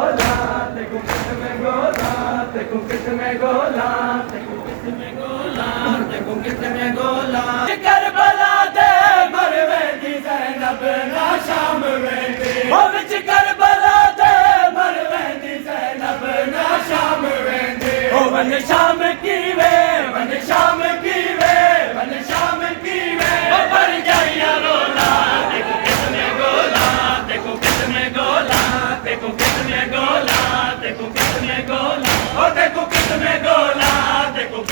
गोला देखो कितने गोला देखो कितने गोला देखो कितने गोला देखो कितने गोला करबला दे मरवे दी ज़ैनब ना शाम वेंदी ओ विच करबला दे मरवे दी ज़ैनब ना शाम वेंदी ओ वन शाम की वे वन शाम की वे वन शाम की वे ओ पर जाइया रोला देखो कितने गोला देखो कितने गोला देखो कितने गोला देखो कितने गोला ओ देखो कितने गोला देखो